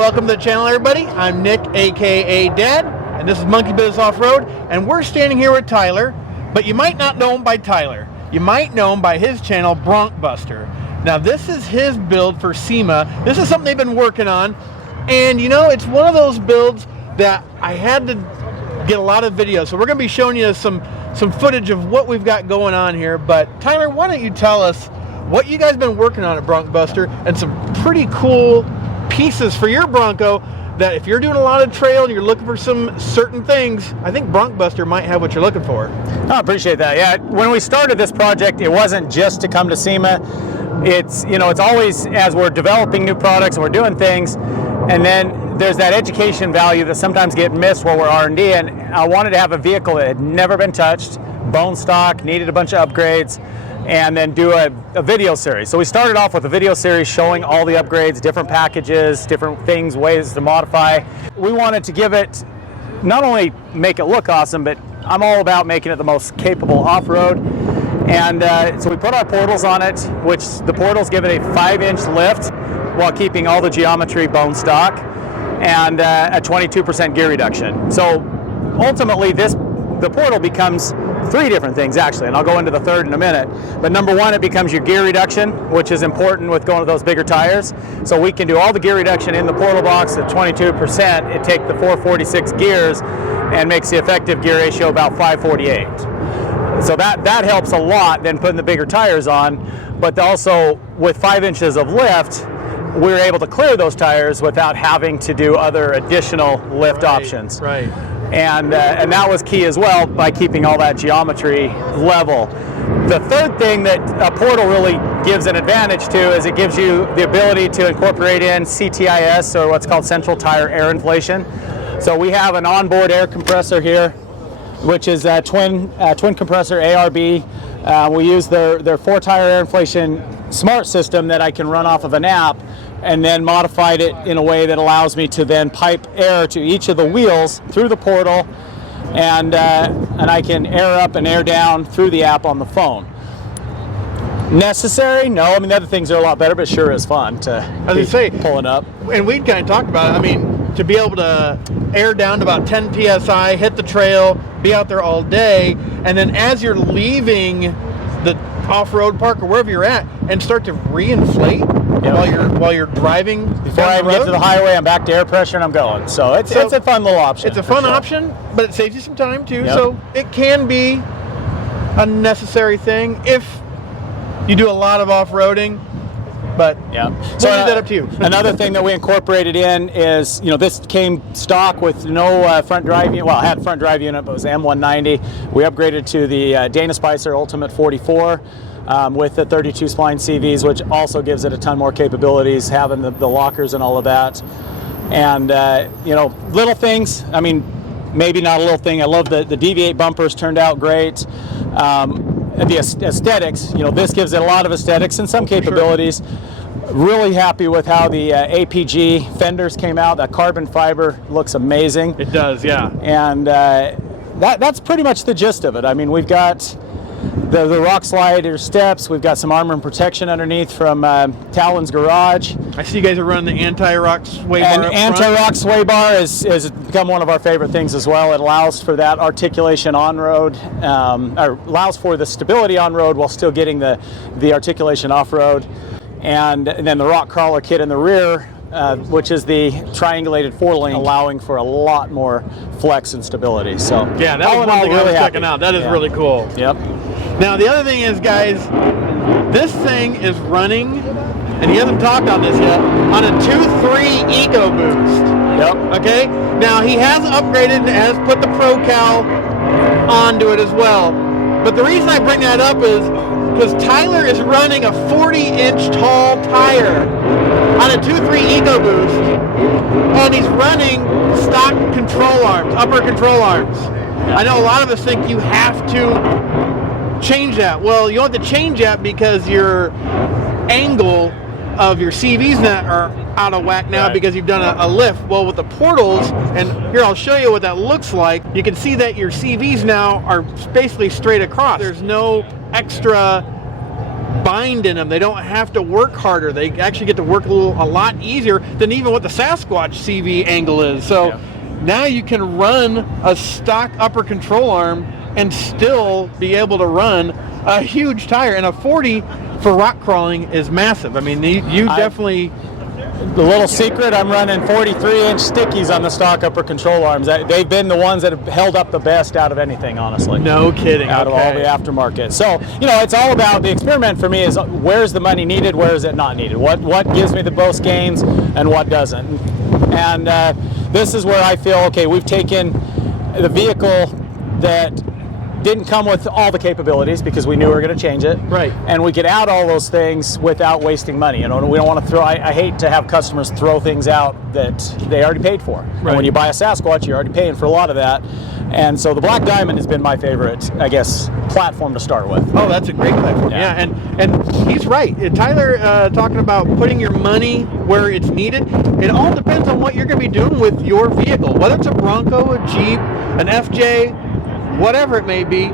welcome to the channel, everybody. I'm Nick, aka Dad, and this is Monkey Biz Off-Road, and we're standing here with Tyler, but you might not know him by Tyler. You might know him by his channel, BroncBuster. Now, this is his build for SEMA. This is something they've been working on, and you know, it's one of those builds that I had to get a lot of videos, so we're going to be showing you some footage of what we've got going on here. But Tyler, why don't you tell us what you guys have been working on at BroncBuster, and some pretty cool pieces for your Bronco that if you're doing a lot of trail and you're looking for some certain things, I think BroncBuster might have what you're looking for. I appreciate that. Yeah, when we started this project, it wasn't just to come to SEMA. It's, you know, it's always as we're developing new products and we're doing things, and then there's that education value that sometimes get missed while we're R&D, and I wanted to have a vehicle that had never been touched, bone stock, needed a bunch of upgrades, and then do a video series. So we started off with a video series showing all the upgrades, different packages, different things, ways to modify. We wanted to give it, not only make it look awesome, but I'm all about making it the most capable off-road. And so we put our portals on it, which the portals give it a 5-inch lift while keeping all the geometry bone stock, and a 22% gear reduction. So ultimately the portal becomes 3 different things actually, and I'll go into the third in a minute. But number 1, it becomes your gear reduction, which is important with going to those bigger tires. So we can do all the gear reduction in the portal box at 22%. It takes the 446 gears and makes the effective gear ratio about 548. So that helps a lot than putting the bigger tires on. But also with 5 inches of lift, we were able to clear those tires without having to do other additional lift options. Right. And that was key as well, by keeping all that geometry level. The third thing that a portal really gives an advantage to is it gives you the ability to incorporate in CTIS, or what's called central tire air inflation. So we have an onboard air compressor here, which is a twin compressor ARB. We use their 4-tire air inflation smart system that I can run off of an app, and then modified it in a way that allows me to then pipe air to each of the wheels through the portal, and I can air up and air down through the app on the phone. Necessary? No. I mean, the other things are a lot better, but sure is fun to pulling up. And we'd kind of talked about it. I mean, to be able to air down to about 10 psi, hit the trail, be out there all day, and then as you're leaving the off-road park or wherever you're at, and start to re-inflate. Yep. While you're driving before I get to the highway, I'm back to air pressure and I'm going. So it's a fun little option. It's a fun option, but it saves you some time too. Yep. So it can be a necessary thing if you do a lot of off-roading. But yeah, so leave that up to you. Another thing that we incorporated in is, you know, this came stock with no front drive unit. Well, it had front drive unit, but it was M190. We upgraded to the Dana Spicer Ultimate 44. With the 32 spline CVs, which also gives it a ton more capabilities, having the lockers and all of that. And you know, little things, I mean, maybe not a little thing, I love the Deviate bumpers, turned out great. The aesthetics, you know, this gives it a lot of aesthetics and some capabilities. Sure. Really happy with how the APG fenders came out. That carbon fiber looks amazing. It does, yeah. And that's pretty much the gist of it. I mean, we've got the rock slider steps. We've got some armor and protection underneath from Talon's Garage. I see you guys are running the anti-rock sway bar. And anti-rock sway bar has become one of our favorite things as well. It allows for that articulation on-road, or allows for the stability on-road while still getting the articulation off-road. And then the rock crawler kit in the rear, which is the triangulated 4-link, allowing for a lot more flex and stability. So yeah, that was one thing I was checking out. That is really cool. Yep. Now the other thing is, guys, this thing is running, and he hasn't talked on this yet, on a 2.3 EcoBoost. Yep. Okay. Now he has upgraded and has put the Pro Cal onto it as well. But the reason I bring that up is because Tyler is running a 40-inch tall tire on a 2.3 EcoBoost, and he's running stock control arms, upper control arms. I know a lot of us think you have to change that. Well, you don't have to change that because your angle of your CVs net are out of whack now, right, because you've done a lift. Well, with the portals, and here I'll show you what that looks like, you can see that your CVs now are basically straight across. There's no extra bind in them. They don't have to work harder. They actually get to work a lot easier than even what the Sasquatch CV angle is. So now you can run a stock upper control arm and still be able to run a huge tire. And a 40 for rock crawling is massive. I mean, you definitely... The little secret, I'm running 43-inch stickies on the stock upper control arms. They've been the ones that have held up the best out of anything, honestly. No kidding. Out of all the aftermarket. So, you know, it's all about, the experiment for me is where's the money needed, where is it not needed? What gives me the most gains and what doesn't? And this is where I feel, okay, we've taken the vehicle that didn't come with all the capabilities because we knew we were going to change it. Right. And we could add all those things without wasting money. You know, we don't want to throw, I hate to have customers throw things out that they already paid for. Right. And when you buy a Sasquatch, you're already paying for a lot of that. And so the Black Diamond has been my favorite, I guess, platform to start with. Oh, that's a great platform. Yeah, and he's right. Tyler talking about putting your money where it's needed. It all depends on what you're going to be doing with your vehicle. Whether it's a Bronco, a Jeep, an FJ, whatever it may be,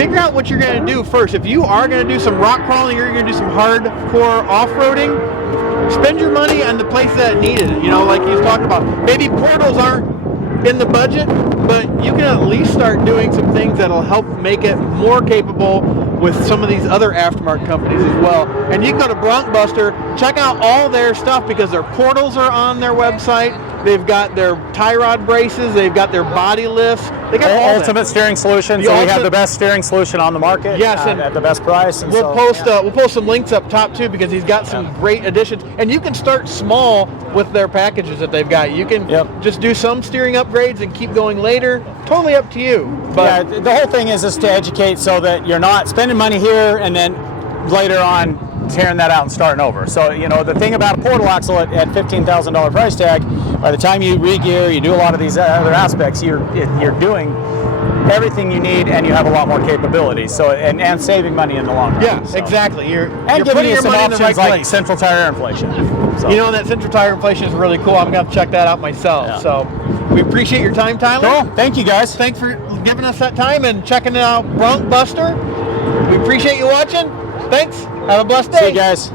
figure out what you're going to do first. If you are going to do some rock crawling, you're going to do some hardcore off-roading, spend your money on the place that needed it. You know, like he's talking about. Maybe portals aren't in the budget, but you can at least start doing some things that'll help make it more capable with some of these other aftermarket companies as well. And you can go to BroncBuster, check out all their stuff because their portals are on their website. They've got their tie rod braces. They've got their body lifts. They got all ultimate steering solution. So we have the best steering solution on the market. Yes, and at the best price. And we'll post some links up top too because he's got some great additions. And you can start small with their packages that they've got. You can just do some steering upgrades and keep going later. Totally up to you. But the whole thing is to educate so that you're not spending money here and then later on tearing that out and starting over. So, you know, the thing about a portal axle at $15,000 price tag, by the time you re-gear, you do a lot of these other aspects, you're doing everything you need and you have a lot more capabilities. So, and saving money in the long run. Yeah, exactly. You're giving you some options right like central tire inflation. So. You know, that central tire inflation is really cool. I'm going to have to check that out myself. Yeah. So we appreciate your time, Tyler. Cool. Thank you, guys. Thanks for giving us that time and checking out BroncBuster. We appreciate you watching. Thanks. Have a blessed day. See you guys.